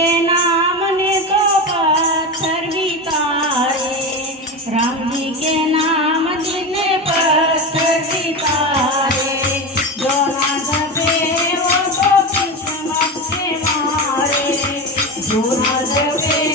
के नाम ने तो पत्थर भी तारे, राम जी के नाम ने पत्थर भी तारे। जो ना जपे वो तो किस्मत से मारे, जो ना जपे